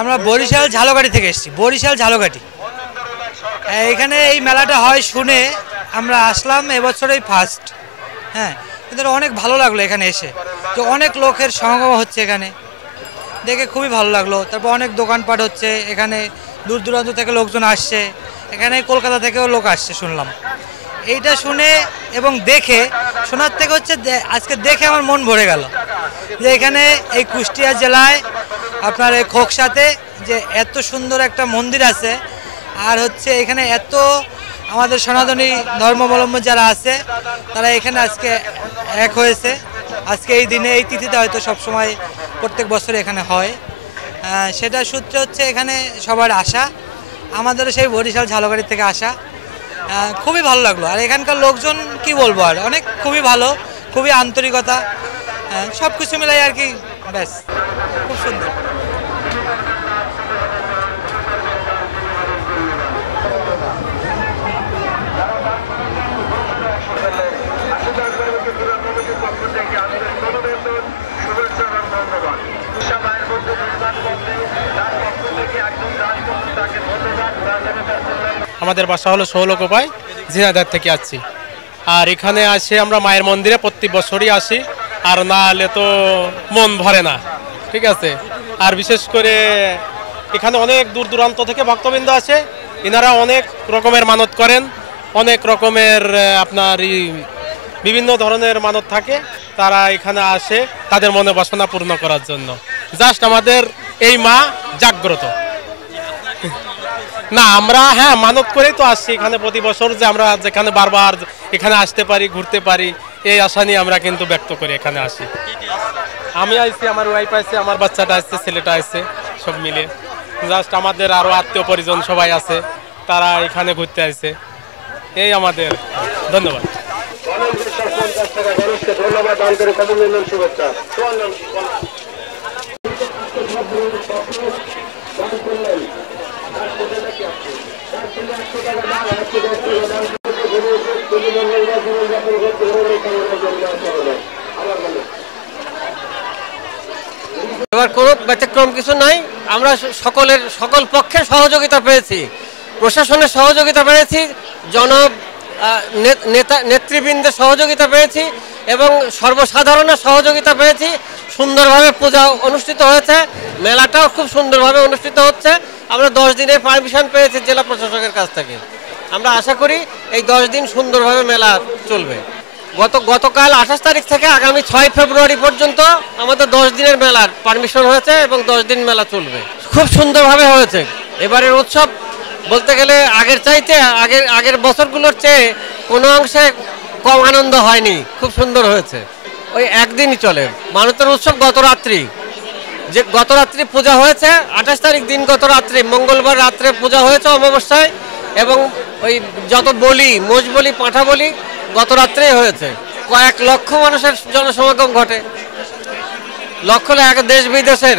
আমরা বরিশাল ঝালকাঠি থেকে এসেছি, বরিশাল ঝালকাঠি। এখানে এই মেলাটা হয় শুনে আমরা আসলাম, এবছরেই ফার্স্ট। হ্যাঁ, কিন্তু অনেক ভালো লাগলো এখানে এসে, তো অনেক লোকের সমাগম হচ্ছে এখানে, দেখে খুবই ভালো লাগলো। তারপর অনেক দোকানপাট হচ্ছে এখানে, দূর দূরান্ত থেকে লোকজন আসছে, এখানে কলকাতা থেকেও লোক আসছে শুনলাম। এইটা শুনে এবং দেখে, শোনার থেকে হচ্ছে আজকে দেখে আমার মন ভরে গেল যে এখানে এই কুষ্টিয়া জেলায় আপনার এই খোকসাতে যে এত সুন্দর একটা মন্দির আছে, আর হচ্ছে এখানে এত আমাদের সনাতনী ধর্মাবলম্বী যারা আছে তারা এখানে আজকে এক হয়েছে। আজকে এই দিনে এই তিথিতে হয়তো সবসময় প্রত্যেক বছর এখানে হয়, সেটা সূত্রে হচ্ছে এখানে সবার আসা, আমাদেরও সেই বরিশাল ঝালকাঠি থেকে আসা। খুবই ভালো লাগলো। আর এখানকার লোকজন কি বলবো, আর অনেক খুবই ভালো, খুবই আন্তরিকতা, সব কিছু মিলাই আর কি, ব্যাস খুব সুন্দর। আমাদের বাসা হলো ষোলকোপায়, ঝিনাইদহ থেকে আসছি। আর এখানে আসে আমরা মায়ের মন্দিরে প্রতি বছরই আসি, আর না হলে তো মন ভরে না, ঠিক আছে। আর বিশেষ করে এখানে অনেক দূর দূরান্ত থেকে ভক্তবৃন্দ আসে, এনারা অনেক রকমের মানত করেন, অনেক রকমের আপনার বিভিন্ন ধরনের মানত থাকে, তারা এখানে আসে তাদের মনে বাসনা পূর্ণ করার জন্য। জাস্ট আমাদের এই মা জাগ্রত না, আমরা হ্যাঁ মানত করেই তো আসছি এখানে প্রতি বছর, যে আমরা যেখানে বারবার এখানে আসতে পারি, ঘুরতে পারি, এই আশা নিয়ে আমরা কিন্তু ব্যক্ত করি এখানে আসি। আমি আসছি, আমার ওয়াইফ আসছে, আমার বাচ্চাটা আসছে, ছেলেটা আসছে, সব মিলে জাস্ট আমাদের আরও আত্মীয় পরিজন সবাই আছে, তারা এখানে ঘুরতে আসছে, এই আমাদের। ধন্যবাদ। এবার কোনো ব্যতিক্রম কিছু নাই, আমরা সকল পক্ষে সহযোগিতা পেয়েছি, প্রশাসনের সহযোগিতা পেয়েছি, নেতৃবৃন্দের সহযোগিতা পেয়েছি এবং সর্বসাধারণের সহযোগিতা পেয়েছি। সুন্দরভাবে পূজা অনুষ্ঠিত হয়েছে, মেলাটাও খুব সুন্দরভাবে অনুষ্ঠিত হচ্ছে। আমরা 10 দিনের পারমিশন পেয়েছি জেলা প্রশাসকের কাছ থেকে। আমরা আশা করি এই 10 দিন সুন্দরভাবে মেলা চলবে। গতকাল 28 তারিখ থেকে আগামী 6 ফেব্রুয়ারি পর্যন্ত আমাদের 10 দিনের মেলার পারমিশন হয়েছে এবং 10 দিন মেলা চলবে। খুব সুন্দরভাবে হয়েছে। এবারের উৎসব বলতে গেলে আগের বছরগুলোর চেয়ে কোনো অংশে কম আনন্দ হয়নি, খুব সুন্দর হয়েছে। ওই একদিনই চলে মানতের উৎসব। গত রাত্রি পূজা হয়েছে, 28 তারিখ দিন গত রাত্রি মঙ্গলবার রাত্রে পূজা হয়েছে অমাবস্যায়, এবং ওই যত মোষ বলি, পাঁঠা বলি গত রাত্রেই হয়েছে। কয়েক লক্ষ মানুষের জনসমাগম ঘটে, লক্ষ দেশ বিদেশের।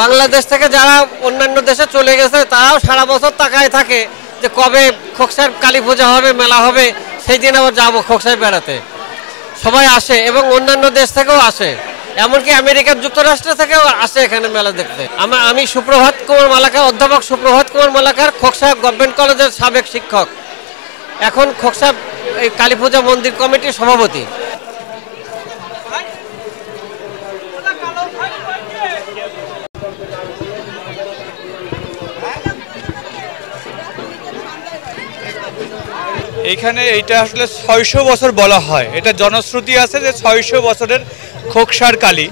বাংলাদেশ থেকে যারা অন্যান্য দেশে চলে গেছে তারাও সারা বছর তাকায় থাকে যে কবে খোকসার কালী পূজা হবে, মেলা হবে, সেই দিন আবার যাবো খোকসায় বেড়াতে। সবাই আসে এবং অন্যান্য দেশ থেকেও আসে, এমনকি আমেরিকার যুক্তরাষ্ট্র থেকেও আসে এখানে মেলা দেখতে। আমি সুপ্রভাত কুমার মালাকার, অধ্যাপক সুপ্রভাত কুমার মালাকার, খোকসা গভর্নমেন্ট কলেজের সাবেক শিক্ষক, এখন খোকসা এই কালী পূজা মন্দির কমিটির সভাপতি। এইখানে এইটা আসলে 600 বছর বলা হয়, এটা জনশ্রুতি আছে যে 600 বছরের খোকসার কালী।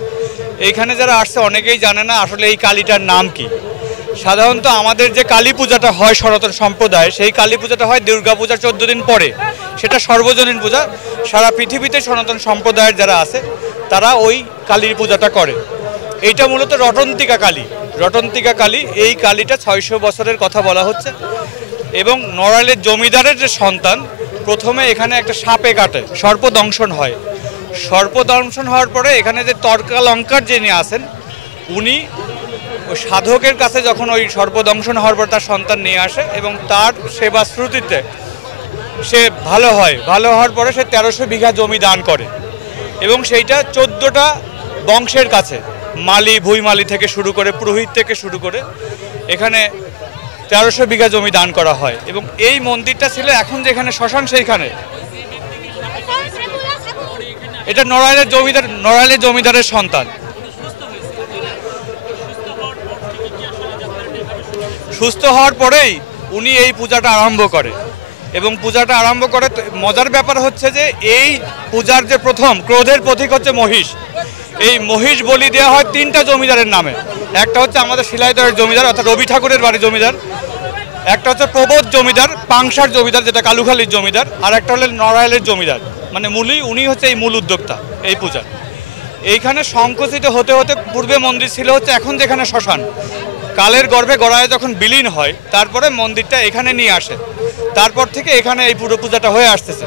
এইখানে যারা আসছে অনেকেই জানে না আসলে এই কালীটার নাম কি। সাধারণত আমাদের যে কালী পূজাটা হয় সনাতন সম্প্রদায়, সেই কালী পূজাটা হয় দুর্গা পূজার 14 দিন পরে, সেটা সর্বজনীন পূজা। সারা পৃথিবীতে সনাতন সম্প্রদায়ের যারা আছে তারা ওই কালীর পূজাটা করে। এইটা মূলত রটন্তিকা কালী। রটন্তিকা কালী, এই কালীটা 600 বছরের কথা বলা হচ্ছে। এবং নড়াইলের জমিদারের যে সন্তান, প্রথমে এখানে একটা সাপে কাটে, সর্পদংশন হয়। সর্পদংশন হওয়ার পরে এখানে যে তর্কালঙ্কার যিনি আছেন, উনি ওই সাধকের কাছে যখন ওই সর্পদংশন হওয়ার পর তার সন্তান নিয়ে আসে এবং তার সেবা শ্রুতিতে সে ভালো হয়। ভালো হওয়ার পরে সে 1300 বিঘা জমি দান করে এবং সেইটা 14টা বংশের কাছে, মালি, ভুইমালি থেকে শুরু করে, পুরোহিত থেকে শুরু করে এখানে 1300 বিঘা জমি দান করা হয়। এবং এই মন্দিরটা ছিল এখন যেখানে শ্মশান, সেইখানে। এটা নড়াইলের জমিদারের সন্তান। সুস্থ হওয়ার পরেই উনি এই পূজাটা আরম্ভ করে এবং পূজাটা আরম্ভ করে। মজার ব্যাপার হচ্ছে যে এই পূজার যে প্রথম ক্রোধের প্রতীক হচ্ছে মহিষ। এই মহিষ বলি দেওয়া হয় 3টা জমিদারের নামে। একটা হচ্ছে আমাদের শিলাইদহের জমিদার অর্থাৎ রবি ঠাকুরের বাড়ির জমিদার, একটা হচ্ছে প্রবোধ জমিদার, পাংশার জমিদার যেটা কালুখালীর জমিদার, আর একটা হলেন নড়াইলের জমিদার, মানে উনি হচ্ছে এই মূল উদ্যোক্তা এই পূজার। এইখানে সংকুচিত হতে হতে পূর্বে মন্দির ছিল হচ্ছে এখন যেখানে শ্মশান, কালের গর্ভে গড়ায় যখন বিলীন হয় তারপরে মন্দিরটা এখানে নিয়ে আসে। তারপর থেকে এখানে এই পুরো পূজাটা হয়ে আসতেছে।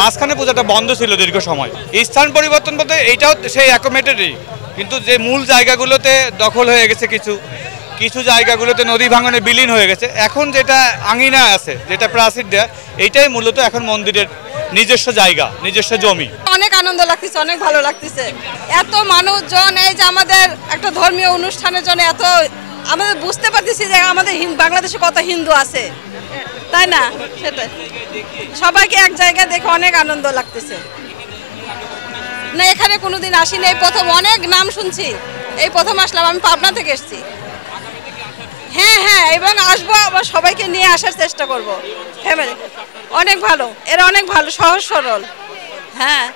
মাঝখানে পূজাটা বন্ধ ছিল দীর্ঘ সময়। স্থান পরিবর্তন বলতে এইটাও সেই অ্যাকোমোডেটেরই, কিন্তু যে মূল জায়গাগুলোতে দখল হয়ে গেছে, কিছু জায়গাগুলোতে নদী ভাঙনে বিলীন হয়ে গেছে। এখন যেটা আঙিনা আছে, যেটা প্রাচীর দেয়া, এইটাই মূলত এখন মন্দিরের নিজস্ব জায়গা, নিজস্ব জমি। অনেক আনন্দ লাগতেছে, অনেক ভালো লাগতেছে। এত মানুষজন, এই যে আমাদের একটা ধর্মীয় অনুষ্ঠানের জন্য এত, আমাদের বুঝতে পারতেছি যে আমাদের বাংলাদেশে কত হিন্দু আছে, তাই না? সেটাই, সবাইকে এক জায়গায় দেখে অনেক আনন্দ লাগতেছে। না, এখানে কোনোদিন আসিনি, এই প্রথম। অনেক নাম শুনছি, এই প্রথম আসলাম। আমি পাবনা থেকে এসেছি। হ্যাঁ, এবং আসবো, আবার সবাইকে নিয়ে আসার চেষ্টা করব। ফ্যামিলি অনেক ভালো, এরা অনেক ভালো, সহজ সরল। হ্যাঁ।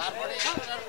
তারপরে